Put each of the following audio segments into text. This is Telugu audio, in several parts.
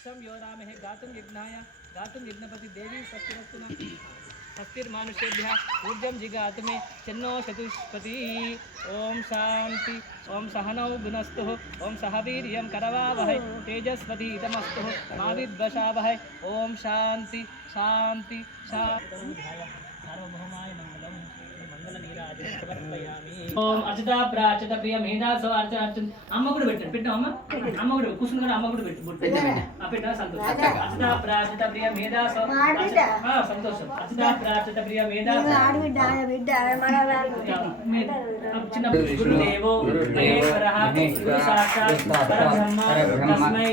अक्षम यो नाम है गातुम यज्ञाय गातुम यज्ञपति देवी शक्तिरस्तुना शक्तिर्मानुषेभ्य ऊर्जं जिगात मे चन्नो चतुष्पति। ओम शांति ओम सहनौ गुणस्तु। ओम सहवीर्यं करवावहै। तेजस्वती तमस्तु माविद्वशावहै ओम शांति शांति शांति सार्वभौमाय मंगलम అర్చిత ప్రాచిత ప్రియ మేధాసో అర్చ అర్చన అమ్మ కూడా పెట్టండి పెట్టాం అమ్మ. అమ్మ కూడా కూర్చుని కూడా అమ్మ కూడా పెట్టు పెట్టా సంతోషం. అర్చిత ప్రాచిత ప్రియ మేధాసో సంతోషం. అర్చిత ప్రాచిత ప్రియ మేధాసో చిన్న గురుదేవో మహేశ్వరః గురు సాక్షాత్ పరబ్రహ్మ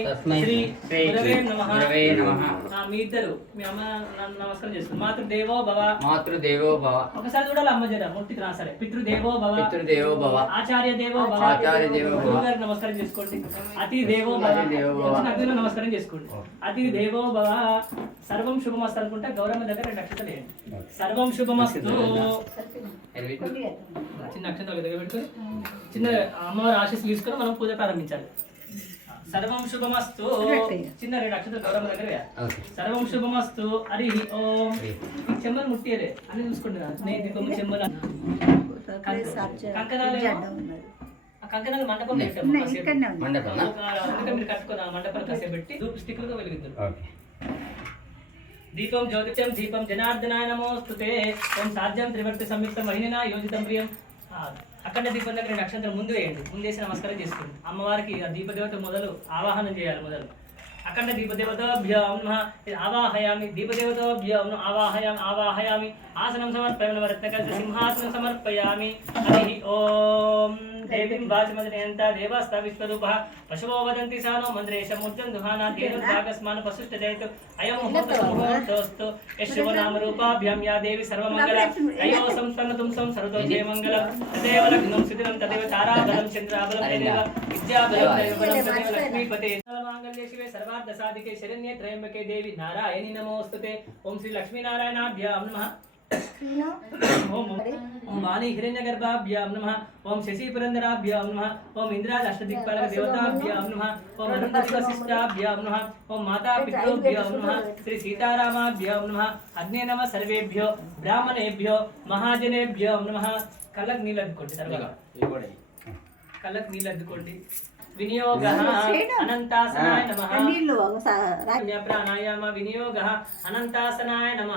తస్మై శ్రీ గురవే నమః. గురవే నమః. ఆ, మీ ఇద్దరు మీ అమ్మ నమస్కారం చేస్తుంది మాతృదేవో భవ. మాతృదేవో భవ. ఒకసారి చూడాలి అమ్మ జర? మూర్తికి రా సరే. పితృదేవో భవ. పితృదేవో భవ. ఆచార్య దేవో భవ. ఆచార్య దేవో భవ. గురువు గారికి నమస్కారం చేసుకోండి. అతి దేవో భవ. అతి దేవో భవ. వచ్చిన అతిథులకు నమస్కారం చేసుకోండి. అతి దేవో భవ. సర్వం శుభమస్తు అనుకుంటే గౌరవ దగ్గర రెండు అక్షతలు వేయండి. సర్వం శుభమస్తు. చిన్న అక్షంతలు దగ్గర పెట్టుకొని చిన్న అమ్మవారి ఆశీస్సులు తీసుకొని మనం పూజ ప్రారంభించాలి. సర్వం శుభమస్తు. చిన్న రెండు అక్షతలు గౌరవ దగ్గర సర్వం శుభమస్తు. హరి ఓం. చెమ్మలు ముట్టియలే అన్ని చూసుకోండి నెయ్యి దీపం చెమ్మల కంకణాలు మండపం మీరు కట్టుకున్న ఆ మండపాలు కాసేపు పెట్టి ధూప్ స్టిక్కులుగా వెలిగిద్దాం ఓకే. దీపం జ్యోతిషం దీపం జనార్దనాయ నమోస్తుతే ఓం సాధ్యం త్రివర్తి సంయుక్త మహిళన యోజితం ప్రియం. ఆ, అఖండ దీపం దగ్గర నక్షత్రం ముందు వేయండి. ముందు వేసి నమస్కారం చేసుకోండి. అమ్మవారికి ఆ దీపదేవత మొదలు ఆవాహనం చేయాలి మొదలు. అఖండ దీపదేవత ఆవాహయామి దీపదేవతాభ్యాం ఆవాహయామి ఆవాహయామి. ఆసనం సమర్పయామి వరత్నకల్ప సింహాసనం సమర్పయామి. హరి ఓం. దేవీం వాచమదనయంత దేవస్థ విశ్వరూపः పశవో వదంతి సానో మంత్రేశముద్రం దుహానా తేనం భాగస్మాన పశుష్టజయతు అయం ముహూర్తోస్తు యశువ నామ రూపాభ్యాం యా దేవి సర్వమంగళ అయో సంస్పన్నతుం సం సర్వతో జయ మంగళం తదేవ లగ్నం సుదినం తదేవ తారాబలం చంద్రాబలం తదేవ విద్యాబలం దైవబలం తదేవ లక్ష్మీపతే సర్వమాంగళ్య శివే సర్వార్థ సాధికే శరణ్యే త్రయంబకే దేవి నారాయణి నమోస్తుతే ఓం శ్రీ లక్ష్మీనారాయణాభ్యాం నమః ఓం వాణి హిరణ్యగర్భాభ్యాం నమః. ఓం శశిపురందరాభ్యాం నమః. ఓం ఇంద్రాజ అష్టదిక్పాలక దేవతాభ్యాం నమః. ఓం అరుంధతి వశిష్టాభ్యాం నమః. ఓం మాతా పితృభ్యాం నమః. శ్రీ సీతారామాభ్యాం నమః. అగ్నే నమ సర్వేభ్యో బ్రాహ్మణేభ్యో మహాజనేభ్యో నమః. కళ్ళకు నీళ్ళు అద్దుకోండి తర్వాత. కళ్ళకు నీళ్ళు అద్దుకోండి. వినియోగ అనంతాసనాయ నమః ప్రాణాయామ వినియోగ అనంతాసనాయ నమ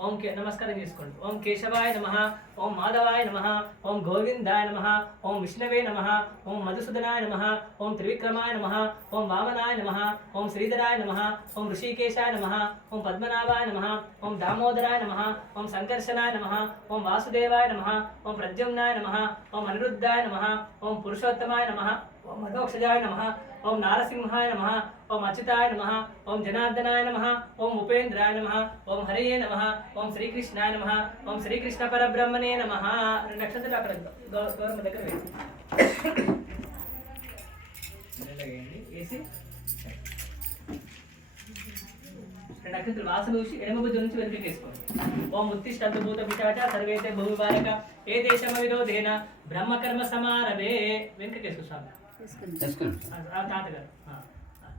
ఓం కే నమస్కారం చేసుకోండి ఓం కేశవాయ నమ ఓం మాధవాయ నమ ఓం గోవిందాయ నమ ఓం విష్ణవే నమ ఓం మధుసూదనాయ నమ ఓం త్రివిక్రమాయ నమ ఓం వామనాయ నమ ఓం శ్రీధరాయ నమ ఓం ఋషికేశాయ నమ ఓం పద్మనాభాయ నమ ఓం దామోదరాయ నమ ఓం సంకర్షణాయ నమ ఓం వాసుదేవాయ నమ ఓం ప్రద్యుమ్నాయ నమ ఓం అనిరుద్ధాయ నమ ఓం పురుషోత్తమాయ నమ ఓం మధోక్షజాయ నమ ఓం నారసింహాయ నమ ఓం అచ్యుతాయ నమ ఓం జనార్దనాయ నమ ఓం ఉపేంద్రాయ నమ ఓం హరియే నమ ఓం శ్రీకృష్ణాయ నమ ఓం శ్రీకృష్ణ పరబ్రహ్మణే నమ. రెండు నక్షత్రాలు అక్కడ గౌ- గౌరమ్మ దగ్గర వేయండి వేసి రెండు నక్షత్రాలు వాసన చూసి ఎడమ బుద్ధి నుంచి వెనుకకి వేసుకోండి. ఓం ఉత్తిష్ట భూత పిశాచ సర్వేతే భూమి బాలిక ఏ దేశమ విరోధేన బ్రహ్మకర్మ సమారభే. వెనుకకి వేసుకో స్వామి.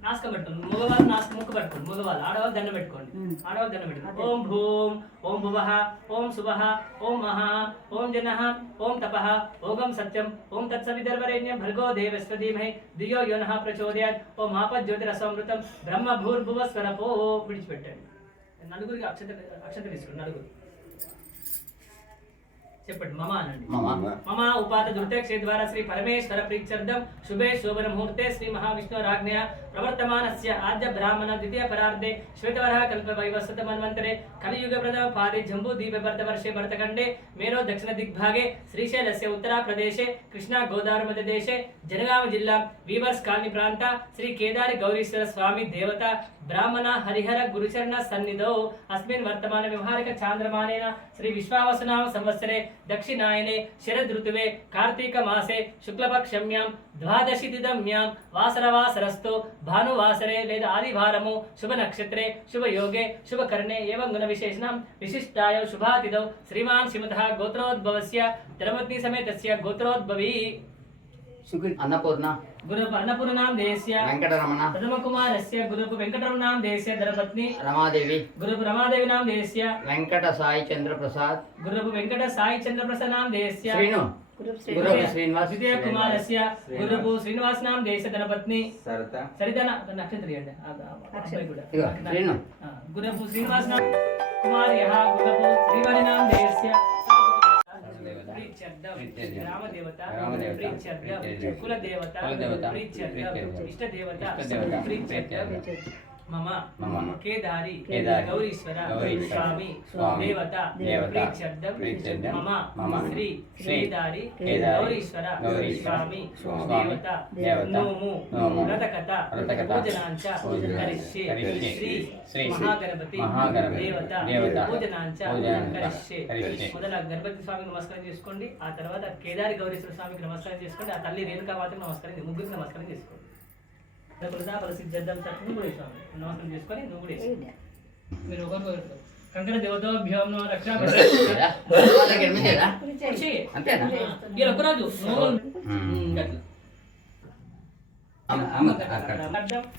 నాస్కం పెట్టుకోండి మగవాళ్ళు నాస్క ముక్క పెట్టుకోండి మగవాళ్ళు ఆడవాళ్ళు దండం పెట్టుకోండి. ఆడవాళ్ళు దండం పెట్టుకోండి. ఓం భూం ఓం భువః ఓం శుభః ఓం మహా ఓం జనః ఓం తపః ఓగం సత్యం ఓం తత్సవిదర్వరేణ్యం భర్గో దేవస్వ ధీమహి ధియో యో నః ప్రచోదయాత్ ఓం ఆపజ్యోతిరసమృతం బ్రహ్మ భూర్భువ స్వరపో విడిచిపెట్టండి. నలుగురికి అక్షత అక్షత తీసుకోండి నలుగురు. చెప్పండి మమ అనండి. మమ. మమ. ఉపాత దుర్దక్షే ద్వారా శ్రీ పరమేశ్వర ప్రీత్యర్థం శుభే శోభన ముహూర్తే శ్రీ మహావిష్ణురాజ్ఞయ ప్రవర్తమానస్య ఆద్య బ్రాహ్మణ ద్వితీయ పరార్ధే శ్వేతవరః కల్ప వైవస్వత మన్వంతరే కలియుగ ప్రథమ పాదే జంబూ దీప భర్త వర్షే భరతఖండే మేరో దక్షిణ దిగ్భాగే శ్రీశైలస్య ఉత్తర ప్రదేశే కృష్ణా గోదావరి మధ్య దేశే జనగామ జిల్లా వీవర్స్ కాలనీ ప్రాంత శ్రీ కేదారి గౌరీశ్వర స్వామి దేవత బ్రాహ్మణ హరిహర గురుచరణ సన్నిధౌ. అస్మిన్ వర్తమాన వ్యవహారిక చాంద్రమానేన శ్రీ విశ్వావసనామ సంవత్సరే దక్షిణాయనే శరద్ ఋతువే కార్తీక మాసే శుక్లపక్షమ్యాం ద్వాదశి దిదమ్యాం వాసరవాసరస్తో భానువాసరే లేదా ఆదివారము శుభ నక్షత్రే శుభయోగే శుభకర్ణే శుభ ఏవం గుణ విశేషణం. విశిష్టాయ శుభాతిథౌ శ్రీమాన్ శ్రీమత గోత్రోద్భవస్య తిరుమతి సమేతస్య గోత్రోద్భవీ అన్నపూర్ణ. గురుపు అన్నపూర్ణాం దేశ్య వెంకటరమణ. ప్రథమ కుమారస్య గురుపు వెంకటరమణాం దేశ్య ధరపత్ని రమాదేవి. గురుపు రమాదేవినాం దేశ్య వెంకట సాయి చంద్ర ప్రసాద్ గురుపు వెంకట సాయి చంద్ర ప్రసన్నాం దేశ్య శ్రీను. గ్రూప్ శ్రీ గురువు శ్రీనివాస్. ద్వితీయ కుమారస్య గురుపు శ్రీనివాసనాం దేశ ధనపత్ని సరత. సరితన? నక్షత్రం ఇవ్వండి. ఆ- ఆ- ఆ అబ్బాయి కూడా. ఇదిగో, శ్రీను. ఆ, గురపు శ్రీనివాసనాం కుమార్యః గురపు శ్రీవరినాం దేశస్య ప్రీత్యర్థం ప్రీత్యర్థం. రామదేవత రామదేవత. ప్రీత్యర్థం. కులదేవత. ప్రీత్యర్థం ఇష్టదేవత. ప్రీత్యర్థం మమ. కేదారి. గౌరీశ్వర. స్వామి. దేవత. ప్రీత్యర్థం. మమ. శ్రీ శ్రీ. గౌరీశ్వర. స్వామి. దేవత. నోము. పూజనాంచ. కరిష్యే. శ్రీ శ్రీ. మహాగణపతి మహాగణపతి. దేవత. పూజనాంచ. కరిష్యే. మొదల గణపతి స్వామికి నమస్కారం చేసుకోండి ఆ తర్వాత కేదారి గౌరీశ్వర స్వామికి నమస్కారం చేసుకోండి ఆ తల్లి రేణుకా మాత్రం నమస్కారం. ముగ్గురికి నమస్కారం చేసుకోండి ప్రజా ప్రసిద్ధం నువ్వు కూడా స్వామి నమస్కారం చేసుకొని నువ్వు కూడా. మీరు ఒకరు కంకణ దేవతాభ్యం రక్షా? అంతేనా? మీరు ఒక్కరోజు నువ్వు మ్మ్. గట్ల. అమ్మ, అమ్మ, అక్కడ. అర్థం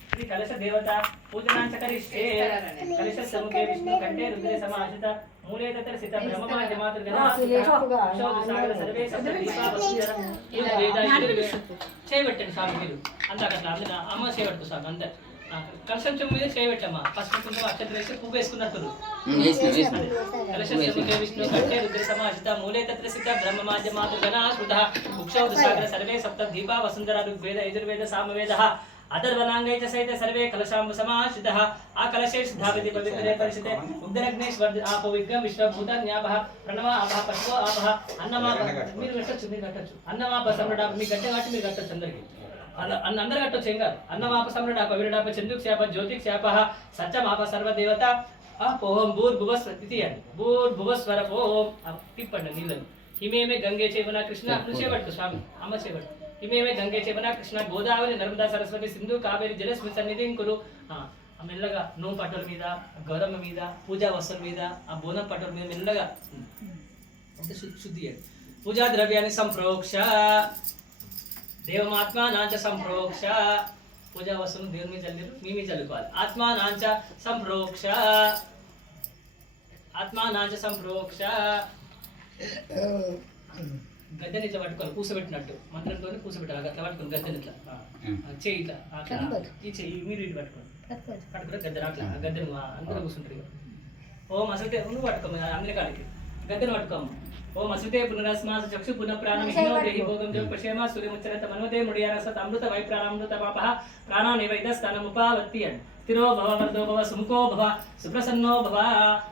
శ్రీ కలశ దేవత పూజనాంచ కరిష్యే కలశ సముఖే విష్ణు కంఠే రుద్రే సమాహిత మూలే తత్ర సిత బ్రహ్మమాజ మాతృ. చేయబెట్టండి స్వామి మీరు. అంతా అట్లా అందులో అమ్మ చేయబెట్టు స్వామి అంతే ఆ, కలశం చెమ్ము మీద చేయబెట్టమ్మా పసుపు కుంకుమ అక్షంతలు వేసి పువ్వు వేసుకున్నట్టు వేసిన కలశస్య విష్ణు కంఠే రుద్ర సమాహిత మూలే తత్ర సిత బ్రహ్మమాద్య మాతృగణా స్మృత ఉక్షౌ సాగర సర్వే సప్త దీపా వసుంధర ఋగ్వేద యజుర్వేద సామవేద. అధర్వనాంగై చ సహిత సర్వే కలశాంబ సమాశ్రితః. ఆ కలశే ధావితి పవిత్రే పరిషితే. ఉగ్రగ్నేశ్వర్ ఆపో విఘ్నం విశ్వభూత న్యాపః ప్రణవ ఆపః పశువ ఆపః అన్నమా మీరు కట్టచ్చు మీరు కట్టచ్చు. అన్నమాప సమ్రడ మీ గడ్డ కాబట్టి మీరు కట్టచ్చు అందరికి. అందరు కట్టొచ్చు ఏం కాదు అన్నమాప సమ్రడాప విరడాప చందుక్ శాప జ్యోతిక్ శాప సత్యమాప సర్వదేవత ఆ ఓం భూర్భువస్వ ఇది అండి. భూర్భువస్వర ఓం ఆ తిప్పండి నీళ్ళని. హిమేమే గంగే చేవన కృష్ణ నువ్వు చేపట్టు స్వామి. అమ్మ చేపట్టు. హిమేమే గంగే చేవన కృష్ణ గోదావరి నర్మదా సరస్వతి సింధు కావేరి జలస్మి సన్నిధి ఆ మెల్లగా నూనె పట్టుల మీద గౌరమ్మ మీద పూజా వస్తువుల మీద ఆ బోనం పట్టుల మీద మెల్లగా. శుద్ధి పూజా ద్రవ్యాన్ని సంప్రోక్ష. దేవమాత్మానాంచ సంప్రోక్ష. పూజా వస్తువులు దేవుని మీద చల్లిరు మీ మీద చల్లుకోవాలి. ఆత్మానాంచ సంప్రోక్ష. ఆత్మానాంచ సంప్రోక్ష. గద్దెని ఇట్లా పట్టుకోవాలి కూసబెట్టినట్టు. మంత్రంతో కూసబెట్టాలి అట్లా పట్టుకోండి గద్దెని ఇట్లా చెయ్యి ఇట్లా ఈ చెయ్యి మీరు ఇటు పట్టుకోండి. పట్టుకుని గద్దెని అట్లా గద్దెని అందరూ కూర్చుంటారు. ఓం అసలుతే నువ్వు పట్టుకోము అందరి కాడికి. గద్దెని పట్టుకోము ఓం అసలుతే పునరస్మాస చక్షు పునః ప్రాణం హినో దేహి భోగం జో పశ్యేమ సూర్యముచ్చరత మన్వతే ముడియారసత్ అమృత వై ప్రాణామృత పాప ప్రాణానేవ ఇదస్థానముపావత్తి అని స్థిరో భవ వర్ధో భవ సుముఖో భవ సుప్రసన్నో భవ.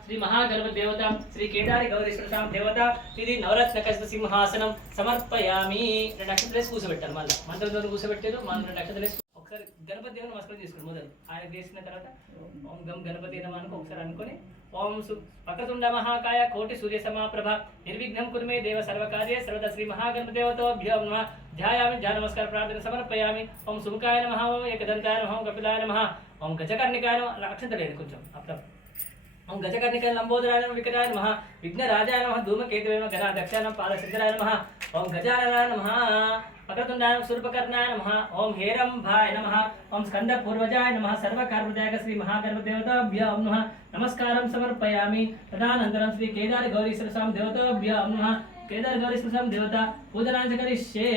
శ్రీ మహాగణపతి దేవత శ్రీ కేదారి గౌరీశ్వరతాం దేవత ఇది నవరత్న కసిత సింహాసనం సమర్పయామి. రెండు వేసి కూర్చోబెట్టారు మళ్ళీ. మంత్రంతో కూర్చోబెట్టారు మన రెండు వేసి ఒకసారి గణపతి దేవుని నమస్కారం చేసుకోండి మొదలు. ఆయన చేసిన తర్వాత ఓం గం గణపతి అనుకో ఒకసారి అనుకొని ఓం సు మహాకాయ కోటి సూర్య సమాప్రభ. నిర్విఘ్నం కుర్మే దేవ సర్వకార్య సర్వద శ్రీ మహాగణపతి నమ. ధ్యాయామి ధ్యాన నమస్కార ప్రార్థన సమర్పయామి. ఓం సుముఖాయ నమ ఓం ఏకదంతాయ నమ ఓం కపిలాయ నమ ఓం గజకర్ణికాయ నమ. నమః అక్షంతలేదు కొంచెం అప్పుడు ఓం లంబోదరాయ నమః వికటాయ నమః విఘ్నరాజాయ నమ ధూమకేతువే నమ నమః గణాధ్యక్షాయ నమః పాలసిద్ధరాయ నమ ఓం గజాననాయ నమ వక్రతుండాయ నమః నమ ఓం హేరంభాయ నమ ఓం స్కంద పూర్వజాయ నమ సర్వకర్మదాయక శ్రీ మహాగర్భదేవతాభ్యాం నమ నమస్కారం సమర్పయామి. తదనంతరం శ్రీ కేదార గౌరీశ్వర స్వామి దేవతాభ్యాం నమ కేదార గౌరీశ్వర స్వామి దేవత పూజనాంచ కరిష్యే.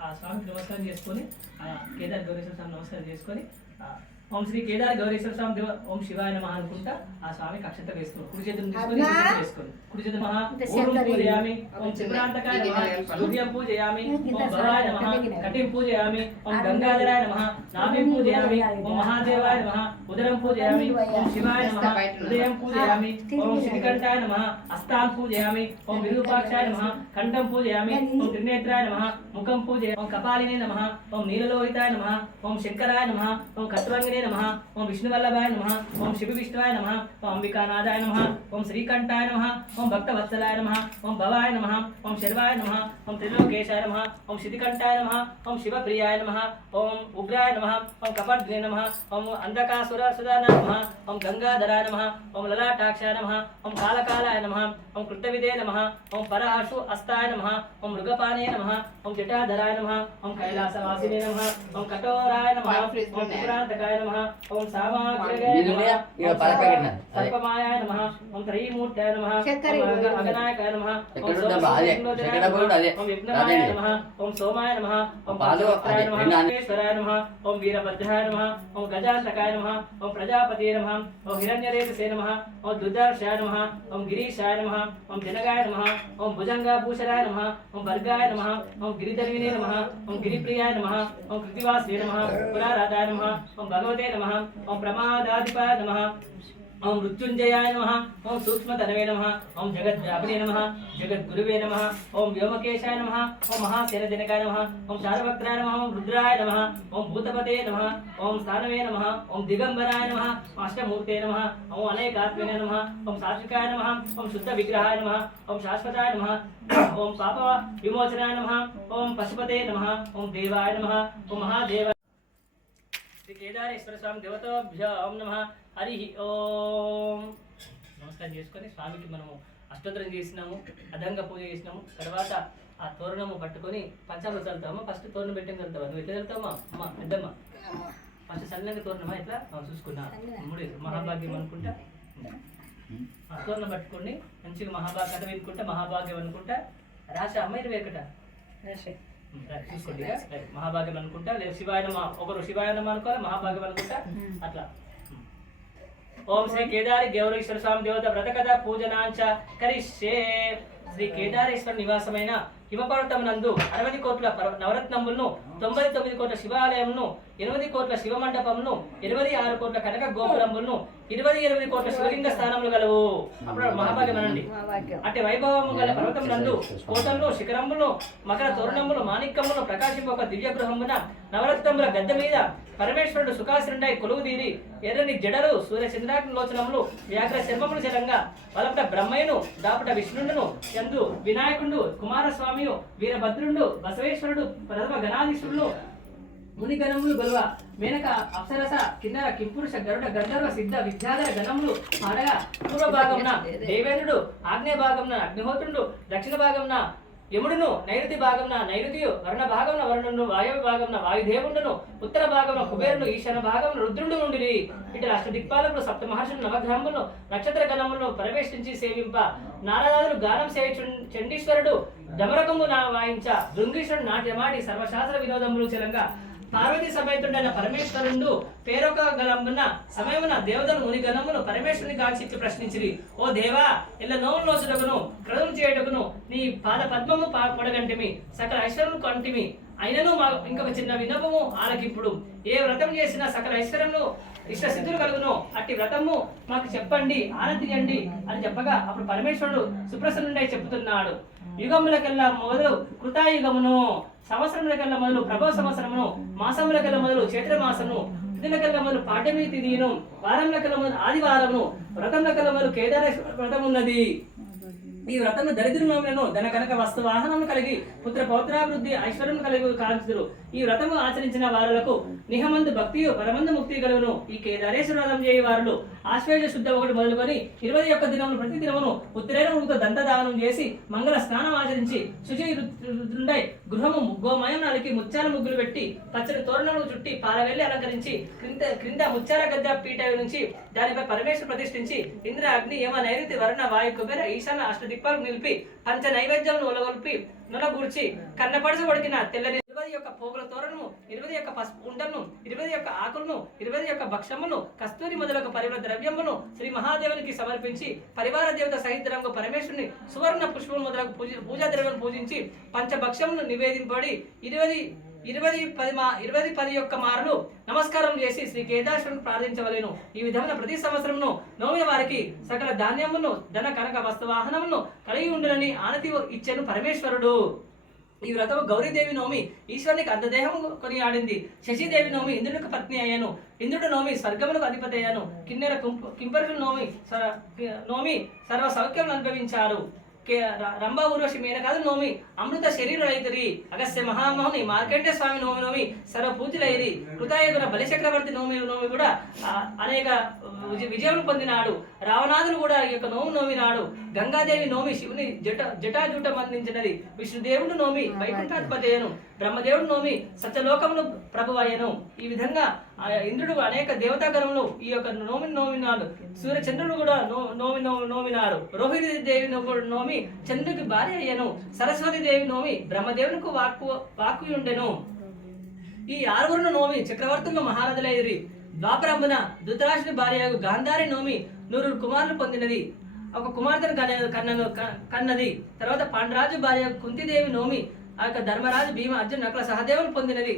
ఆ స్వామికి నమస్కారం చేసుకొని ఆ కేదారి గౌరీశ్వర స్వామి నమస్కారం చేసుకొని ఆ ఓం శ్రీ కేదార్ గౌరీశ్వర స్వామి దేవ ఓం శివాయ నమః అనుకుంటా ఆ స్వామికి అక్షత వేసుకోండి కుడి చేతులు తీసుకొని వేసుకోండి కుడి చేతులు మహా ఓం. పూజయామి ఓం త్రిపురాంతకాయ నమః సూర్యం పూజయామి ఓం భవాయ నమః కటిం పూజయామి ఓం గంగాధరాయ నమః నాభిం పూజయామి ఓం మహాదేవాయ నమః ఉదరం పూజయామి ఓం శివాయ నమః హృదయం పూజయామి ఓం శ్రీకంఠాయ నమః హస్తాన్ పూజయామి ఓం విరూపాక్షాయ నమః కంఠం పూజయామి ఓం త్రినేత్రాయ నమః ముఖం పూజయామి ఓం కపాలినే నమః ఓం నీలలోహితాయ నమః ఓం శంకరాయ నమః ఓం కత్వాంగినే నమ ఓం విష్ణువల్లభాయ నమ ఓం శివ విష్ణువాయ నమ ఓం అంబికానాథాయ నమ ఓం శ్రీకంఠాయ నమ ఓం భక్తవత్సలాయ నమ ఓం భవాయ నమ ఓం శర్వాయ నమ ఓం త్రిలోకేశాయ నమ ఓం శితికంఠాయ నమ ఓం శివప్రియాయ నమ ఓం ఉగ్రాయ నమ ఓం కపర్ద్వే నమ ఓం అంధకాసుర సుధాన నమ ఓం గంగాధరాయ నమ ఓం లలాటాక్షాయ నమ ఓం కాలకాలాయ నమ ఓం కృతవిదే నమ ఓం పరహాషు అస్తాయ నమ ఓం మృగపానే నమ ఓం జటాధరాయ నమ ఓం కైలాసవాసినే నమ ఓం కఠోరాయ నమ ఓం త్రిపురాంతకాయ నమ ఓం సామాగ్రగాయ ఇది నమ ఉన్నాయా? ఇక ఓం పలకగట్టిన. అదే. సర్పమాయాయ నమ ఓం త్రయీమూర్తాయ నమ చక్కెర ఓం ఇవ్వు. అగనాయకాయ నమ ఓం చక్కెర ఉందమ్మా, అదే. సోమసుందరాయ చక్కెర నమః, కూడా అదే. ఓం విఘ్నమాయ అదే. నమ ఓం సోమాయ నమ ఓం పాలు పంచవక్త్రాయ అదే. నమ విన్నాను. విఘ్నేశ్వరాయ నమ ఓం వీరభద్రాయ నమ ఓం గజాంతకాయ నమ ఓం ప్రజాపతి నమ ఓం హిరణ్యరేతసే నమ ఓం దుర్దర్శాయ నమ ఓం గిరీశాయ నమ ఓం జనగాయ నమ ఓం నమ ఓం భర్గాయ నమ ఓం భగవతే నమ ఓం ప్రమాదాధిపాయ నమ ఓం మృత్యుంజయాయ నమ ఓం సూక్ష్మతనవే నమ ఓం జగద్వ్యాపినే నమ జగద్గురువే నమ ఓం వ్యోమకేశాయ నమ ఓం మహాసేనజనకాయ నమ ఓం శారవక్త్రాయ నమ ఓం రుద్రాయ నమ ఓం భూతపతే నమ ఓం స్థానవే నమ ఓం దిగంబరాయ నమ అష్టమూర్తే నమ ఓం అనేకాత్మనే నమ ఓం సాత్వికాయ నమ ఓం శుద్ధ విగ్రహాయ నమ ఓం శాశ్వతాయ నమ ఓం పాప విమోచనాయ నమ ఓం పశుపతే నమ ఓం దేవాయ నమ ఓం మహాదేవ శ్రీ కేదారేశ్వర స్వామి దేవతాభ్య నమ హరి ఓం నమస్కారం చేసుకొని స్వామికి మనము అష్టోత్తరం చేసినాము అదంగా పూజ చేసినాము. తర్వాత ఆ తోరణము పట్టుకొని పంచాలు చల్లుతాము ఫస్ట్ తోరణం పెట్టిన చల్లుతావా నువ్వు ఎట్లా చల్లుతావా అమ్మ పెద్దమ్మ. ఫస్ట్ సన్నగా తోరణమా? ఎట్లా? చూసుకున్నా. మూడు మహాభాగ్యం అనుకుంటా. ఆ తోరణం పట్టుకొని మంచిగా మహాభాగ్యం కథ వినుకుంటా మహాభాగ్యం అనుకుంటా. రాశ అమ్మ ఇరవై ఒకట? మహాభాగ్యం అనుకుంటా లేదా శివాయనమ ఒకరు శివాయనమ అనుకోవాలి? మహాభాగ్యం అనుకుంటా? అట్లా. ఓం శ్రీ కేదారి గౌరీశ్వర స్వామి దేవత వ్రత కథ పూజనాంచ కరిష్యే. శ్రీ కేదారేశ్వర నివాసమైన హిమపర్వతం నందు అరవై కోట్ల నవరత్నములను తొంభై తొమ్మిది కోట్ల శివాలయమును ఎనిమిది కోట్ల శివ మండపమును ఇరవై ఆరు కోట్ల కనక గోపురములను ఇరవై ఎనిమిది కోట్ల శివలింగ స్థానములు గలవు అప్పుడు మహాభాగ్యం అనండి. అట్టి వైభవము గల పర్వతం నందు కోటములు శిఖరములు మకర తోరణములు మాణిక్యములు ప్రకాశింపు ఒక దివ్య గృహమున నవరత్నముల గద్దె మీద పరమేశ్వరుడు సుఖాసురుడై కొలువుదీరి ఎర్రని జడలు సూర్య చంద్రాగ్ని లోచనములు వ్యాఘ్ర శర్మములు జలంగా వలపట బ్రహ్మయ్యను దాపట విష్ణుండును ఎందు వినాయకుడు కుమారస్వామియు వీరభద్రుడు బసవేశ్వరుడు ప్రథమ గణాధీశ్వరుడు మునిగణములు గొలవ. మేనక అప్సరస కిన్నర కింపురుష గరుడ గంధర్వ సిద్ధ విద్యాధర గణములు ఆడగా పూర్వ భాగంన దేవేంద్రుడు ఆగ్నేయ భాగంన అగ్నిహోత్రుడు దక్షిణ భాగంన యముడును నైరుతి భాగంన నైరుతియు వరుణ భాగంన వర్ణును వాయువ భాగంన వాయుదేవుండును ఉత్తర భాగంన కుబేరును ఈశాన భాగంన రుద్రుడు నుండి ఇటు రాష్ట్ర దిక్పాలకులు సప్త మహర్షులు నవగ్రహములను నక్షత్ర గణములను ప్రవేశించి సేవింప. నారదాదులు గానం సేవి చండీశ్వరుడు డమరకము నా వాయించ. భృంగీశ్వరుడు నాట్యమాడి సర్వశాస్త్ర వినోదములు చెలంగా. పార్వతీ సమేతుడైన పరమేశ్వరుడు పేరొక గలమున సమయమున దేవతలు ముని గణమును పరమేశ్వరుని కాల్చిచ్చి ప్రశ్నించిరి. ఓ దేవా ఇలా నోములు నోచుటకును క్రదం చేయుటకును నీ పాద పద్మము పొడగంటిమి సకల ఐశ్వర్యం కంటిమి. అయినను మా ఇంకొక చిన్న వినపము ఆలకిప్పుడు ఏ వ్రతం చేసినా సకల ఐశ్వర్యములు ఇష్ట సిద్ధులు కలుగును. అట్టి వ్రతము మాకు చెప్పండి ఆనందించండి అని చెప్పగా అప్పుడు పరమేశ్వరుడు సుప్రసన్నుడై చెబుతున్నాడు యుగములకెల్లా మొదలు కృతాయుగమును సంవత్సరములకెల్లా మొదలు ప్రభవ సంవత్సరమును మాసములకెల్లా మొదలు చైత్ర మాసమును తిథులకెల్లా మొదలు పాడ్యమి తిథిను వారములకెల్లా మొదలు ఆదివారమును వ్రతములకెల్లా మొదలు కేదారేశ్వర వ్రతం ఉన్నది ఈ వ్రతము దరిద్రములను ధన కనక వస్తు వాహనము కలిగి పుత్ర పౌత్రాభివృద్ధి ఐశ్వర్యం కలిగి కాల్చుదురు. ఈ వ్రతము ఆచరించిన వారులకు నిహమందు భక్తియు పరమందు ముక్తి కలుగును. ఈ కేదారేశ్వర వ్రతం చేయ వారులు ఆశ్వేజ శుద్ధ ఒకటి మొదలుకొని ఇరవై ఒక్క దినములు ప్రతి దినమును ఉత్తరైన దంత దంతదానం చేసి మంగళ స్నానం ఆచరించి శుచి రుద్రుండై గృహము ముగ్గోమయం నలికి ముత్యాల ముగ్గులు పెట్టి పచ్చని తోరణములు చుట్టి పాలవెల్లి అలంకరించి క్రింద క్రింద ముత్యాల గద్ద పీఠ నుంచి దానిపై పరమేశ్వర ప్రతిష్ఠించి ఇంద్ర అగ్ని యమ నైరుతి వరుణ వాయు కుబేర ఈశాన అష్టది దిక్పాలకు నిలిపి పంచ నైవేద్యములు ఒలగొల్పి నులగూర్చి కన్నపడస కొడికిన తెల్లని ఇరవై యొక్క పోగుల తోరణము ఇరవై యొక్క పసుపు ఉండను ఇరవై యొక్క ఆకులను ఇరవై యొక్క భక్షమును కస్తూరి మొదలగు పరిమళ ద్రవ్యమును శ్రీ మహాదేవునికి సమర్పించి పరివార దేవత సహితరంగు పరమేశ్వరుని సువర్ణ పుష్పం మొదలగు పూజ పూజా ద్రవ్యం పూజించి పంచభక్షమును నివేదింపబడి ఇరవై ఇరవై పది మా ఇరవై పది యొక్క మారులు నమస్కారం చేసి శ్రీ కేదాశ్వరుని ప్రార్థించవలేను. ఈ విధమైన ప్రతి సంవత్సరమును నోమిన వారికి సకల ధాన్యమును ధన కనక వస్తు వాహనమును కలిగి ఉండునని ఆనతి ఇచ్చాను పరమేశ్వరుడు. ఈ వ్రతము గౌరీదేవి నోమి ఈశ్వరునికి అర్ధదేహం కొనియాడింది. శశిదేవి నోమి ఇంద్రునికి పత్ని అయ్యాను. ఇంద్రుడు నోమి స్వర్గములకు అధిపతి అయ్యాను. కిన్నెర కుంప- నోమి నోమి సర్వ సౌఖ్యం అనుభవించారు. కే- ర- రంభ ఊర్వశి మేనకాదు నోమి అమృత అగస్త్య మహామోహని మార్కండే స్వామి నోమి నోమి సర్వ పూజలైరి కృతాయుగుణ బలిచక్రవర్తి నోమి నోమి కూడా అనేక విజ- విజయం పొందినాడు. రావణాదులు కూడా ఈ యొక్క నోము నోమినాడు గంగాదేవి నోమి శివుని జట జటాజూట మందించినది విష్ణుదేవుడు నోమి వైకుంఠాధిపతి అయ్యను బ్రహ్మదేవుడు నోమి సత్యలోకమును ప్రభు అయ్యను ఈ విధంగా ఇంద్రుడు అనేక దేవతాగణములు ఈ యొక్క నోమి నోమినాడు సూర్యచంద్రుడు కూడా నో నోమి నోమి నోమినారు రోహిణి దేవి నోమి చంద్రుడికి భార్య అయ్యను. సరస్వతి దేవి నోమి బ్రహ్మదేవునికి వాక్కు వాక్కు ఉండెను. ఈ ఆరుగురును నోమి చక్రవర్తులు మహారాజులైరి ద్వాపరంబున ధృతరాష్ట్రుని భార్య గాంధారి నోమి నూరు కుమారులు పొందినది. ఒక కుమార్తెను కన్న కన్నను కన్నది. తర్వాత పాండరాజు భార్య కుంతిదేవి నోమి ఆ యొక్క ధర్మరాజు భీమ అర్జున్ నకల సహదేవులు పొందినది.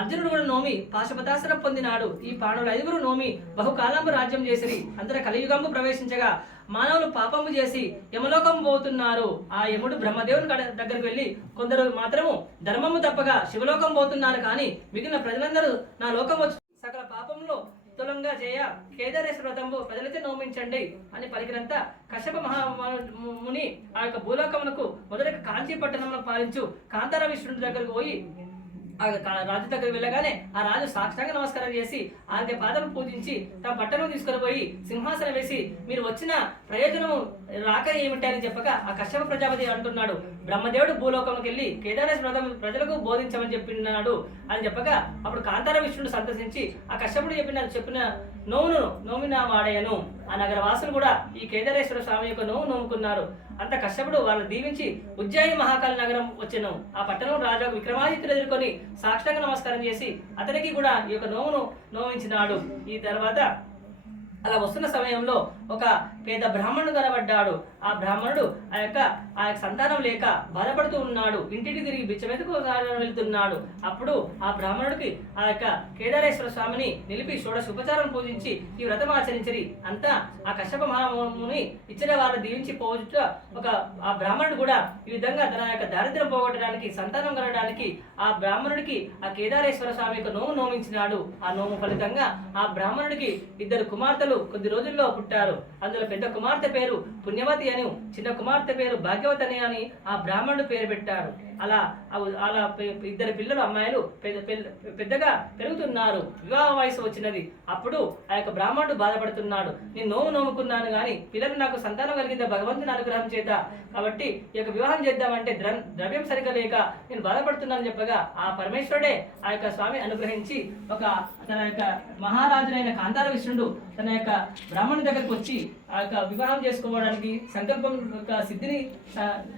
అర్జునుడు కూడా నోమి పాశుపతాసనం పొందినాడు. ఈ పాండవులు ఐదుగురు నోమి బహుకాలంబు రాజ్యం చేసిరి. అందరూ కలియుగంబు ప్రవేశించగా మానవులు పాపము చేసి యమలోకం పోతున్నారు. ఆ యముడు బ్రహ్మదేవుని దగ్గరికి వెళ్ళి కొందరు మాత్రము ధర్మము తప్పగా శివలోకం పోతున్నారు కానీ మిగిలిన ప్రజలందరూ నా లోకం వచ్చి సకల పాపంలో తులంగా చేయ కేదారేశ్వర వ్రతంబు ప్రజలైతే నోమించండి అని పలికినంత కశ్యప మహా ముని ఆ యొక్క భూలోకమునకు మొదట కాంచీ పట్టణంలో పాలించు కాంతార విష్ణుడి దగ్గరకు పోయి ఆ రాజు దగ్గర వెళ్ళగానే ఆ రాజు సాష్టాంగ నమస్కారం చేసి ఆయన పాదం పూజించి తమ బట్టను తీసుకొని పోయి సింహాసనం వేసి మీరు వచ్చిన ప్రయోజనం రాక ఏమిటని చెప్పక ఆ కశ్యప ప్రజాపతి అంటున్నాడు బ్రహ్మదేవుడు భూలోకంకి వెళ్ళి కేదారేశ్వర ప్రజలకు బోధించమని చెప్పినాడు. అని చెప్పగా అప్పుడు కాంతార విష్ణుడు సంతసించి ఆ కశ్యపుడు చెప్పిన చెప్పిన నోవును నోమిన వాడయను ఆ నగరవాసులు కూడా ఈ కేదారేశ్వర స్వామి యొక్క నోవు నోముకున్నారు. అంత కష్టపడు వాళ్ళని దీవించి ఉజ్జాయి మహాకాళి నగరం వచ్చెను. ఆ పట్టణం రాజా విక్రమాదిత్యుడు ఎదుర్కొని సాక్షాంగ నమస్కారం చేసి అతనికి కూడా ఈ యొక్క నోమును నోవించినాడు ఈ తర్వాత అలా వస్తున్న సమయంలో ఒక పేద బ్రాహ్మణుడు కనబడ్డాడు. ఆ బ్రాహ్మణుడు ఆ యొక్క ఆ యొక్క సంతానం లేక బాధపడుతూ ఉన్నాడు. ఇంటికి తిరిగి బిచ్చమెతుకు వెళ్తున్నాడు. అప్పుడు ఆ బ్రాహ్మణుడికి ఆ యొక్క కేదారేశ్వర స్వామిని నిలిపి షోడశ ఉపచారం పూజించి ఈ వ్రతం ఆచరించరి. అంతా ఆ కశ్యప మహాముని ఇచ్చిన వారిని దీవించి పోజుట ఒక ఆ బ్రాహ్మణుడు కూడా ఈ విధంగా తన యొక్క దారిద్ర్యం పోగొట్టడానికి సంతానం కలగడానికి ఆ బ్రాహ్మణుడికి ఆ కేదారేశ్వర స్వామి యొక్క నోము నోమించినాడు. ఆ నోము ఫలితంగా ఆ బ్రాహ్మణుడికి ఇద్దరు కుమార్తెలు కొద్ది రోజుల్లో పుట్టారు. అందులో పెద్ద కుమార్తె పేరు పుణ్యవతి అని చిన్న కుమార్తె పేరు భాగ్యవతి అని ఆ బ్రాహ్మణుడు పేరు పెట్టాడు. అలా అలా ఇద్దరు పిల్లలు అమ్మాయిలు పెద్ద పెద్ద- పెద్దగా పెరుగుతున్నారు. వివాహ వయసు వచ్చినది. అప్పుడు ఆ యొక్క బ్రాహ్మణుడు బాధపడుతున్నాడు. నేను నోము నోముకున్నాను కానీ పిల్లలు నాకు సంతానం కలిగిందా? భగవంతుని అనుగ్రహం చేత. కాబట్టి ఈ యొక్క వివాహం చేద్దామంటే ద్ర- ద్రవ్యం సరిగా లేక నేను బాధపడుతున్నాను చెప్పగా ఆ పరమేశ్వరుడే ఆ యొక్క స్వామి అనుగ్రహించి ఒక తన యొక్క మహారాజునైన కాంతార విష్ణుడు తన యొక్క బ్రాహ్మణుడి దగ్గరకు వచ్చి ఆ యొక్క వివాహం చేసుకోవడానికి సంకల్పం యొక్క సిద్ధిని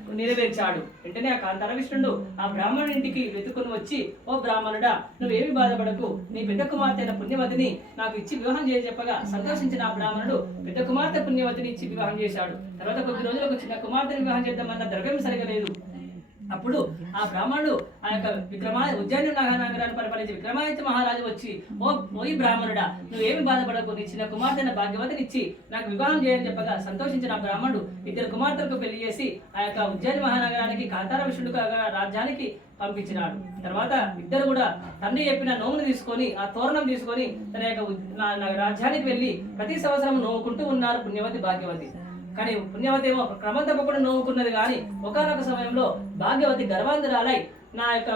నెరవేర్చాడు. వెంటనే ఆ కాంతార విష్ణుడు ఆ బ్రాహ్మణుడి ఇంటికి వెతుకుని వచ్చి ఓ బ్రాహ్మణుడా నువ్వేమి బాధపడకు. నీ పెద్ద కుమార్తె అయిన పుణ్యవతిని నాకు ఇచ్చి వివాహం చేసి చెప్పగా సంతోషించిన ఆ బ్రాహ్మణుడు పెద్ద కుమార్తె పుణ్యవతిని ఇచ్చి వివాహం చేశాడు. తర్వాత కొద్ది రోజులకు చిన్న కుమార్తెని వివాహం చేద్దామన్న ద్రవ్యం సరిగా లేదు అప్పుడు ఆ బ్రాహ్మణుడు ఆ యొక్క విక్రమా ఉజ్జయిని నగరాన్ని పరిపాలించి విక్రమాదిత్య మహారాజు వచ్చి ఓ ఓయి బ్రాహ్మణుడా నువ్వేమి బాధపడకు నీ చిన్న కుమార్తెన భాగ్యవతినిచ్చి నాకు వివాహం చేయని చెప్పగా సంతోషించిన ఆ బ్రాహ్మణుడు ఇద్దరు కుమార్తెలకు పెళ్ళి చేసి ఆ యొక్క ఉజ్జయిని మహానగరానికి కాంతార విష్ణుడు రాజ్యానికి పంపించినాడు. తర్వాత ఇద్దరు కూడా తండ్రి చెప్పిన నోమును తీసుకొని ఆ తోరణం తీసుకొని తన యొక్క రాజ్యానికి వెళ్ళి ప్రతి సంవత్సరం నోవుకుంటూ ఉన్నారు పుణ్యవతి భాగ్యవతి. కానీ పుణ్యవతి ఏమో క్రమం తప్పకుండా నవ్వుకున్నది కానీ ఒకనొక సమయంలో భాగ్యవతి గర్వాంధరాలై నా యొక్క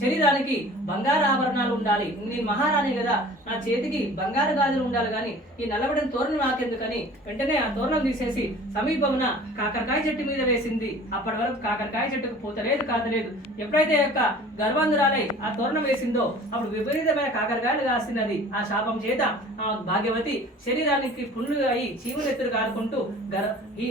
శరీరానికి బంగారు ఆభరణాలు ఉండాలి. నేను మహారాణి కదా. నా చేతికి బంగారు గాజులు ఉండాలి కానీ ఈ నల్లబడిన తోరణం నాకెందుకని వెంటనే ఆ తోరణం తీసేసి సమీపమున కాకరకాయ చెట్టు మీద వేసింది. అప్పటి వరకు కాకరకాయ చెట్టుకు పూతలేదు కాదలేదు ఎప్పుడైతే యొక్క గర్వాంధరాలై ఆ తోరణం వేసిందో అప్పుడు విపరీతమైన కాకరకాయలు కాసినది. ఆ శాపం చేత ఆ భాగ్యవతి శరీరానికి పుల్లు అయి చీములెత్తులు కారుకుంటూ గర్ ఈ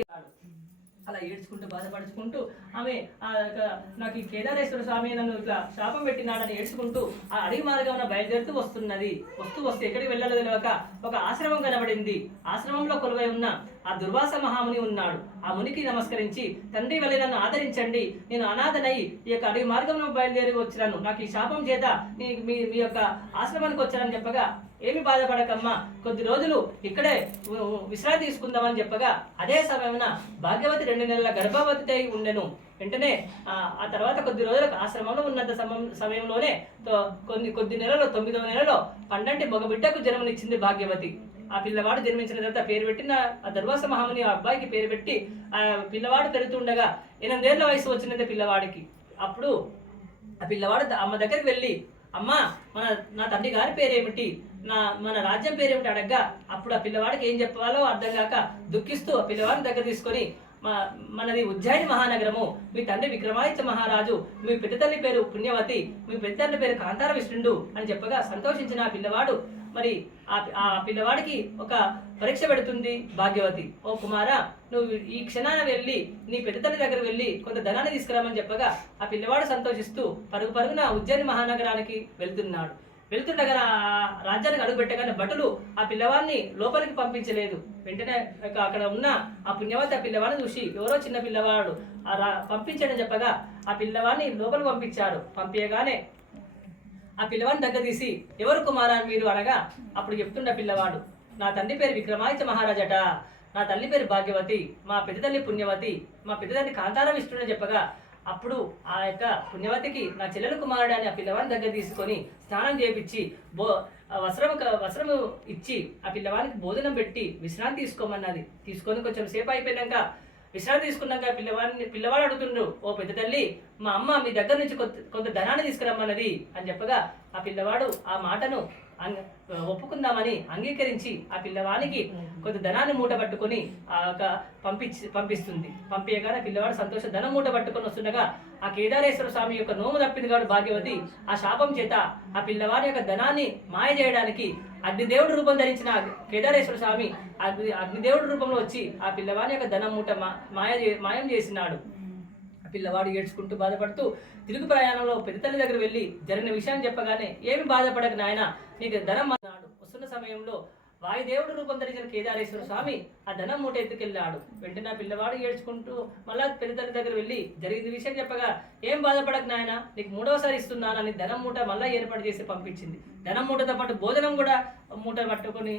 అలా ఏడ్చుకుంటూ బాధపడుచుకుంటూ ఆమె ఆ యొక్క నాకు ఈ కేదారేశ్వర స్వామి నన్ను ఇట్లా శాపం పెట్టినాడని ఏడ్చుకుంటూ ఆ అడవి మార్గం బయలుదేరుతూ వస్తున్నది. వస్తూ వస్తే ఎక్కడికి వెళ్ళాలో తెలియక ఒక ఆశ్రమం కనబడింది. ఆశ్రమంలో కొలువై ఉన్న ఆ దుర్వాస మహాముని ఉన్నాడు. ఆ మునికి నమస్కరించి తండ్రి వెళ్ళి నన్ను ఆదరించండి. నేను అనాథనై ఈ యొక్క అడవి మార్గంలో బయలుదేరి వచ్చినాను. నాకు ఈ శాపం చేత మీ మీ యొక్క ఆశ్రమానికి వచ్చానని చెప్పగా ఏమి బాధపడకమ్మా? కొద్ది రోజులు ఇక్కడే విశ్రాంతి తీసుకుందామని చెప్పగా అదే సమయమున భాగ్యవతి రెండు నెలల గర్భవతి అయి ఉండెను. వెంటనే ఆ తర్వాత కొద్ది రోజులకు ఆశ్రమంలో ఉన్నంత సమయంలోనే తో- కొన్ని కొద్ది నెలలో తొమ్మిదవ నెలలో పండంటి మగబిడ్డకు జన్మనిచ్చింది భాగ్యవతి. ఆ పిల్లవాడు జన్మించిన తర్వాత పేరు పెట్టిన ఆ దర్వాస మహాముని ఆ అబ్బాయికి పేరు పెట్టి ఆ పిల్లవాడు పెరుగుతుండగా ఎనిమిదేళ్ళ వయసు వచ్చినది పిల్లవాడికి. అప్పుడు ఆ పిల్లవాడు అమ్మ దగ్గరికి వెళ్ళి అమ్మ మన నా తండ్రి గారి పేరేమిటి? నా మన రాజ్యం పేరేమిటి అడగ్గా అప్పుడు ఆ పిల్లవాడికి ఏం చెప్పాలో అర్థం కాక దుఃఖిస్తూ ఆ పిల్లవాడిని దగ్గర తీసుకొని మా మనది ఉజ్జయిని మహానగరము మీ తండ్రి విక్రమాదిత్య మహారాజు మీ పెద్ద పేరు పుణ్యవతి మీ పెద్ద పేరు కాంతార విష్ణుడు అని చెప్పగా సంతోషించిన ఆ పిల్లవాడు మరి ఆ ఆ పిల్లవాడికి ఒక పరీక్ష పెడుతుంది భాగ్యవతి. ఓ కుమారా నువ్వు ఈ క్షణాన వెళ్ళి నీ పెద్దతల్లి దగ్గర వెళ్ళి కొంత ధనాన్ని తీసుకురామని చెప్పగా ఆ పిల్లవాడు సంతోషిస్తూ పరుగు పరుగున ఉజ్జయిని మహానగరానికి వెళ్తున్నాడు. వెళ్తుండగా ఆ రాజ్యానికి అడుగుపెట్టగానే భటులు ఆ పిల్లవాడిని లోపలికి పంపించలేదు. వెంటనే అక్కడ ఉన్న ఆ పుణ్యవతి ఆ పిల్లవాడిని చూసి ఎవరో చిన్న పిల్లవాడు ఆ రా- పంపించడని చెప్పగా ఆ పిల్లవాడిని లోపలికి పంపించాడు. పంపించగానే ఆ పిల్లవాడిని దగ్గర తీసి ఎవరు కుమారాన్ని మీరు? అనగా అప్పుడు చెప్తుండే పిల్లవాడు నా తండ్రి పేరు విక్రమాదిత్య మహారాజట. నా తల్లి పేరు భాగ్యవతి. మా పెద్ద తల్లి పుణ్యవతి. మా పెద్ద తల్లి కాంతార చెప్పగా అప్పుడు ఆ యొక్క పుణ్యవతికి నా చెల్లెల కుమారుడు అని ఆ పిల్లవాడిని దగ్గర తీసుకొని స్నానం చేపించి బో వస్త్రము వస్త్రము ఇచ్చి ఆ పిల్లవానికి భోజనం పెట్టి విశ్రాంతి తీసుకోమన్నది. తీసుకొని కొంచెం సేపు అయిపోయాక విశ్రాంతి తీసుకున్నాక పిల్లవాడిని పిల్లవాడు అడుగుతుండ్రు ఓ పెద్ద తల్లి మా అమ్మ మీ దగ్గర నుంచి కొంత కొంత ధనాన్ని తీసుకురమ్మన్నది అని చెప్పగా ఆ పిల్లవాడు ఆ మాటను ఒప్పుకుందామని అంగీకరించి ఆ పిల్లవానికి కొంత ధనాన్ని మూట పట్టుకొని ఆ యొక్క పంపించి పంపిస్తుంది. పంపించగానే పిల్లవాడు సంతోష ధనం మూట పట్టుకొని వస్తుండగా ఆ కేదారేశ్వర స్వామి యొక్క నోము తప్పింది కాబట్టి భాగ్యవతి ఆ శాపం చేత ఆ పిల్లవాడి యొక్క ధనాన్ని మాయ చేయడానికి అగ్నిదేవుడు రూపం ధరించిన కేదారేశ్వర స్వామి అగ్ని అగ్నిదేవుడి రూపంలో వచ్చి ఆ పిల్లవాడి యొక్క ధనం మూట మా- మాయ మాయం చేసినాడు. పిల్లవాడు ఏడ్చుకుంటూ బాధపడుతూ తిరుగు ప్రయాణంలో పెద్దతల్లి దగ్గర వెళ్ళి జరిగిన విషయాన్ని చెప్పగానే ఏమి బాధపడక నాయన నీకు ధనం అన్నాడు వస్తున్న సమయంలో వాయుదేవుడు రూపం ధరించిన కేదారేశ్వర స్వామి ఆ ధనం మూట ఎత్తుకెళ్ళాడు. వెంటనే పిల్లవాడు ఏడ్చుకుంటూ మళ్ళా పెద్దతల్లి దగ్గర వెళ్ళి జరిగిన విషయం చెప్పగా ఏం బాధపడక నాయన నీకు మూడవసారి ఇస్తున్నానని ధనం మూట మళ్ళా ఏర్పాటు చేసి పంపించింది. ధనం మూటతో పాటు భోజనం కూడా మూట పట్టుకొని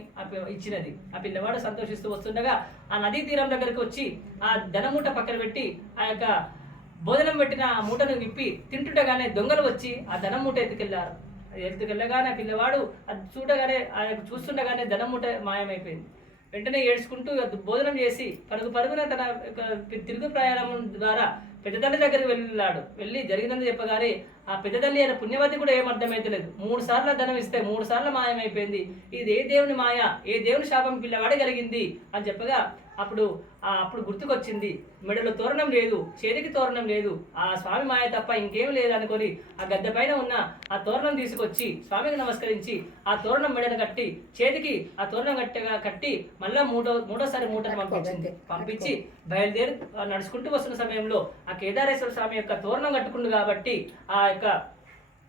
ఇచ్చినది. ఆ పిల్లవాడు సంతోషిస్తూ వస్తుండగా ఆ నదీ తీరం దగ్గరికి వచ్చి ఆ ధనమూట పక్కన పెట్టి ఆ యొక్క భోజనం పెట్టిన ఆ మూటను విప్పి తింటుండగానే దొంగలు వచ్చి ఆ ధనం మూట ఎత్తుకెళ్ళారు. ఎత్తుకెళ్ళగానే ఆ పిల్లవాడు అది చూడగానే ఆ చూస్తుండగానే ధనం మూట మాయమైపోయింది. వెంటనే ఏడ్చుకుంటూ భోజనం చేసి పరుగు పరుగున తన తిరుగు ప్రయాణం ద్వారా పెద్దతల్లి దగ్గరికి వెళ్ళాడు. వెళ్ళి జరిగిందని చెప్పగానే ఆ పెద్దతల్లి అయిన పుణ్యవతి కూడా ఏం అర్థమైతలేదు. మూడు సార్లు ధనం ఇస్తే మూడు సార్లు మాయమైపోయింది. ఇది ఏ దేవుని మాయ? ఏ దేవుని శాపం పిల్లవాడే కలిగింది? అని చెప్పగా అప్పుడు ఆ అప్పుడు గుర్తుకొచ్చింది. మెడలో తోరణం లేదు చేతికి తోరణం లేదు. ఆ స్వామి మాయ తప్ప ఇంకేం లేదు అనుకొని ఆ గద్దె పైన ఉన్న ఆ తోరణం తీసుకొచ్చి స్వామికి నమస్కరించి ఆ తోరణం మెడను కట్టి చేతికి ఆ తోరణం కట్టగా కట్టి మళ్ళా మూడో మూడోసారి మూటను పంపించింది. పంపించి బయలుదేరి నడుచుకుంటూ వస్తున్న సమయంలో ఆ కేదారేశ్వర స్వామి యొక్క తోరణం కట్టుకుండు కాబట్టి ఆ యొక్క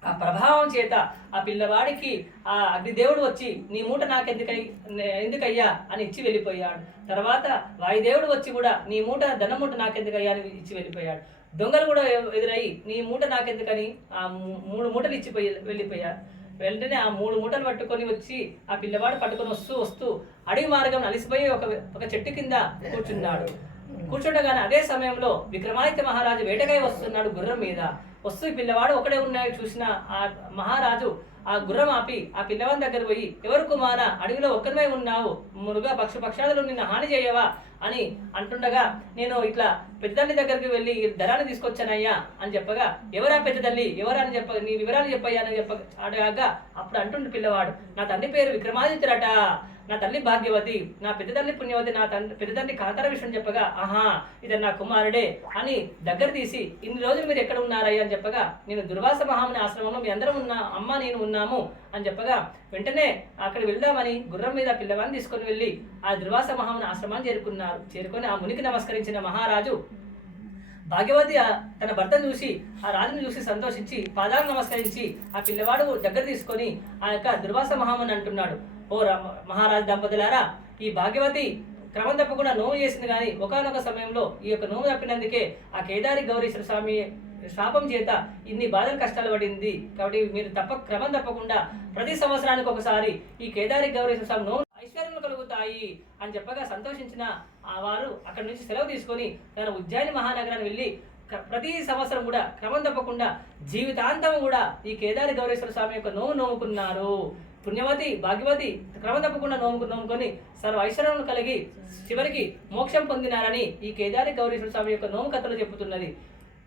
ఆ ప్రభావం చేత ఆ పిల్లవాడికి ఆ అగ్నిదేవుడు వచ్చి నీ మూట నాకెందుకై ఎందుకై ఎందుకయ్యా? అని ఇచ్చి వెళ్ళిపోయాడు. తర్వాత వాయుదేవుడు వచ్చి కూడా నీ మూట ధన మూట నాకెందుకయ్యా? అని ఇచ్చి వెళ్ళిపోయాడు. దొంగలు కూడా ఎదురయ్యి ఎదురై నీ మూట నాకెందుకని? ఆ మూ- మూడు మూటలు ఇచ్చిపోయి వెళ్ళిపోయారు. వెంటనే ఆ మూడు మూటలు పట్టుకొని వచ్చి ఆ పిల్లవాడు పట్టుకొని వస్తూ వస్తూ అడవి మార్గం అలిసిపోయి ఒక ఒక చెట్టు కింద కూర్చున్నాడు. కూర్చుండగానే అదే సమయంలో విక్రమాదిత్య మహారాజు వేటకై వస్తున్నాడు గుర్రం మీద. వస్తూ పిల్లవాడు ఒకడే ఉన్నాడు చూసిన ఆ మహారాజు ఆ గుర్రం ఆపి ఆ పిల్లవాడి దగ్గర పోయి ఎవరు కుమారా అడవిలో ఒక్కరిమై ఉన్నావు? మురుగా పక్ష పక్షాదులు నిన్ను హాని చేయవా? అని అంటుండగా నేను ఇట్లా పెద్దతల్లి దగ్గరికి వెళ్ళి ధరాన్ని తీసుకొచ్చానయ్యా అని చెప్పగా ఎవరా పెద్దతల్లి? ఎవరని చెప్ప నీ వివరాలు చెప్పయ్యా అని చెప్ప అడగా అప్పుడు అంటుండు పిల్లవాడు నా తండ్రి పేరు విక్రమాదిత్యుడట. నా తల్లి భాగ్యవతి నా పెద్ద తల్లి పుణ్యవతి నా తండ్రి పెద్ద తండ్రి కాంతార విషయం చెప్పగా ఆహా ఇది నా కుమారుడే అని దగ్గర తీసి ఇన్ని రోజులు మీరు ఎక్కడ ఉన్నారయ్యా? అని చెప్పగా నేను దుర్వాస మహాముని ఆశ్రమంలో మీ అందరం ఉన్నా అమ్మ నేను ఉన్నాము అని చెప్పగా వెంటనే అక్కడ వెళ్దామని గుర్రం మీద పిల్లవాన్ని తీసుకొని వెళ్ళి ఆ దుర్వాస మహాముని ఆశ్రమాన్ని చేరుకున్నారు. చేరుకొని ఆ మునికి నమస్కరించిన మహారాజు భాగ్యవతి ఆ తన భర్తను చూసి ఆ రాజును చూసి సంతోషించి పాదాలు నమస్కరించి ఆ పిల్లవాడు దగ్గర తీసుకొని ఆ యొక్క దుర్వాస మహాముని అంటున్నాడు. ఓ రామ మహారాజు దంపతులారా ఈ భాగ్యవతి క్రమం తప్పకుండా నోము చేసింది కానీ ఒకనొక సమయంలో ఈ యొక్క నోము తప్పినందుకే ఆ కేదారి గౌరీశ్వర స్వామి శాపం చేత ఇన్ని బాధలు కష్టాలు పడింది. కాబట్టి మీరు తప్ప క్రమం తప్పకుండా ప్రతి సంవత్సరానికి ఒకసారి ఈ కేదారి గౌరీశ్వర స్వామి నోము ఐశ్వర్యములు కలుగుతాయి అని చెప్పగా సంతోషించిన ఆ వారు అక్కడి నుంచి సెలవు తీసుకొని తన ఉజ్జయిని మహానగరాన్ని వెళ్ళి ప్రతి సంవత్సరం కూడా క్రమం తప్పకుండా జీవితాంతం కూడా ఈ కేదారి గౌరీశ్వర స్వామి యొక్క నోము నోముకున్నారు పుణ్యవతి భాగ్యవతి క్రమ తప్పకుండా నోముకు నోముకొని సర్వ ఐశ్వర్యం కలిగి చివరికి మోక్షం పొందినారని ఈ కేదారి గౌరీశ్వర స్వామి యొక్క నోము కథలు చెబుతున్నది.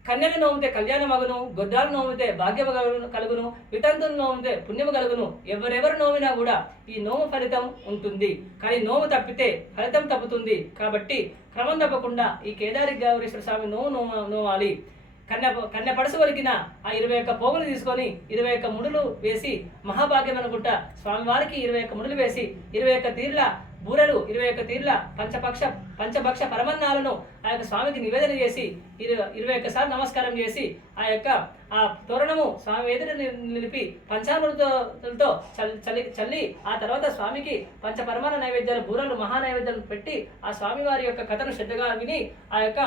కన్యలు నోమితే కళ్యాణ మగును గొడ్డాలు నోమితే భాగ్యము కలుగును- కలుగును వితంతులు నోమితే పుణ్యము కలుగును ఎవరెవరు నోమినా కూడా ఈ నోము ఫలితం ఉంటుంది. కానీ నోము తప్పితే ఫలితం తప్పుతుంది. కాబట్టి క్రమం తప్పకుండా ఈ కేదారి గౌరీశ్వర స్వామి నోము నోమ నోమాలి. కన్య కన్య పడసు వలికిన ఆ ఇరవై ఒక్క పోగులు తీసుకొని ఇరవై ఒక్క ముడులు వేసి మహాభాగ్యం అనుకుంటా స్వామివారికి ఇరవై ఒక్క ముడులు వేసి ఇరవై ఒక్క తీర్ల బూరెలు ఇరవై ఒక్క తీర్ల పంచపక్ష పంచభక్ష పరమన్నాలను ఆ యొక్క స్వామికి నివేదన చేసి ఇరవై ఇరవై ఒక్కసారి నమస్కారం చేసి ఆ యొక్క ఆ తోరణము స్వామి ఎదుట ని- నిలిపి పంచామృతలతో చల్లి చల్లి చల్లి ఆ తర్వాత స్వామికి పంచపరమాన నైవేద్యాలు బూరలు మహా నైవేద్యం పెట్టి ఆ స్వామి వారి యొక్క కథను శ్రద్ధగా విని ఆ యొక్క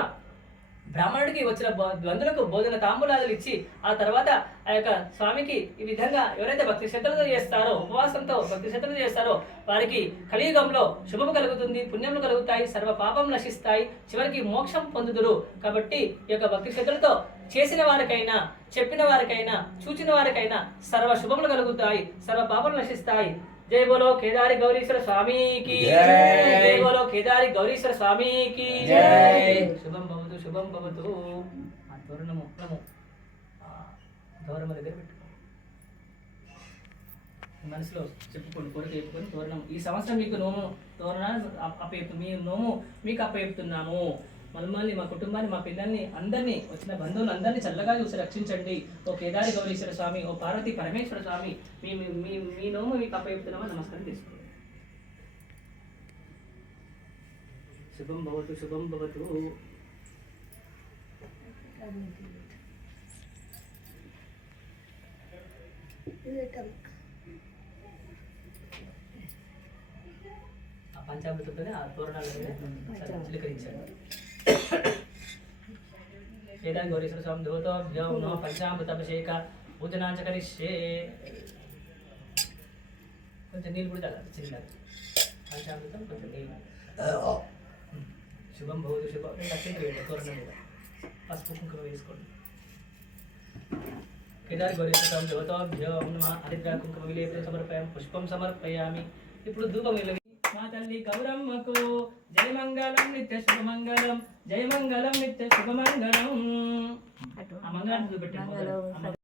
బ్రాహ్మణుడికి వచ్చిన బంధువులకు భోజన తాంబూలాలు ఇచ్చి ఆ తర్వాత ఆ యొక్క స్వామికి ఈ విధంగా ఎవరైతే భక్తి శ్రద్ధలతో చేస్తారో ఉపవాసంతో భక్తి శ్రద్ధలతో చేస్తారో వారికి కలియుగంలో శుభము కలుగుతుంది పుణ్యములు కలుగుతాయి సర్వ పాపం నశిస్తాయి చివరికి మోక్షం పొందుదురు కాబట్టి ఈ యొక్క భక్తి శ్రద్ధలతో చేసిన వారికైనా చెప్పిన వారికైనా చూచిన వారికైనా సర్వ శుభములు కలుగుతాయి సర్వ పాపములు నశిస్తాయి జై బోలో కేదారి గౌరీశ్వర స్వామికి జై. బోలో కేదారి గౌరీశ్వర స్వామికి జై. శుభం శుభం భవతు. ఆ తోరణము తోరణము, గౌరమ్మ దగ్గర పెట్టుకో. మనసులో చెప్పుకోండి కోరిక చెప్పుకొని తోరణం. ఈ సంవత్సరం మీకు నోము తోరణ అప్పేపు మీ నోము మీకు అప్పేపుతున్నాము మమ్మల్ని మా కుటుంబాన్ని మా పిల్లల్ని అందరినీ వచ్చిన బంధువులు అందరినీ చల్లగా చూసి రక్షించండి. ఓ కేదారి గౌరీశ్వర స్వామి ఓ పార్వతి పరమేశ్వర స్వామి మీ మీ- మీ నోము మీకు అప్పేపుతున్నామని నమస్కారం తీసుకోండి శుభం భవతు శుభం భవతు. పంచామృతంతోనే ఆ తోరణాలు చిలకరించాడు. కేదారి గౌరీశ్వర స్వామి దేవతాభ్యం నమ పంచామృతాభిషేక పూజనాంచ కరిష్యే. కొంచెం నీళ్ళు కూడా తగ్గదు చిన్నగా. పంచామృతం కొంచెం నీళ్ళు. శుభం భవతు శుభం. లక్ష్మీ వేయండి తోరణం మీద. పసుపు కుంకుమ వేసుకోండి. కేదారి స్వామి దేవతాభ్యం నమ. హరిద్రా కుంకుమ విలేపం సమర్పయామి పుష్పం సమర్పయామి. ఇప్పుడు ధూపం వెలిగి మా తల్లి గౌరమ్మకు జయమంగళం నిత్య శుభమంగళం జయమంగళం నిత్య శుభమంగళం ఆ మంగళాన్ని చూపెట్టండి మంగళం.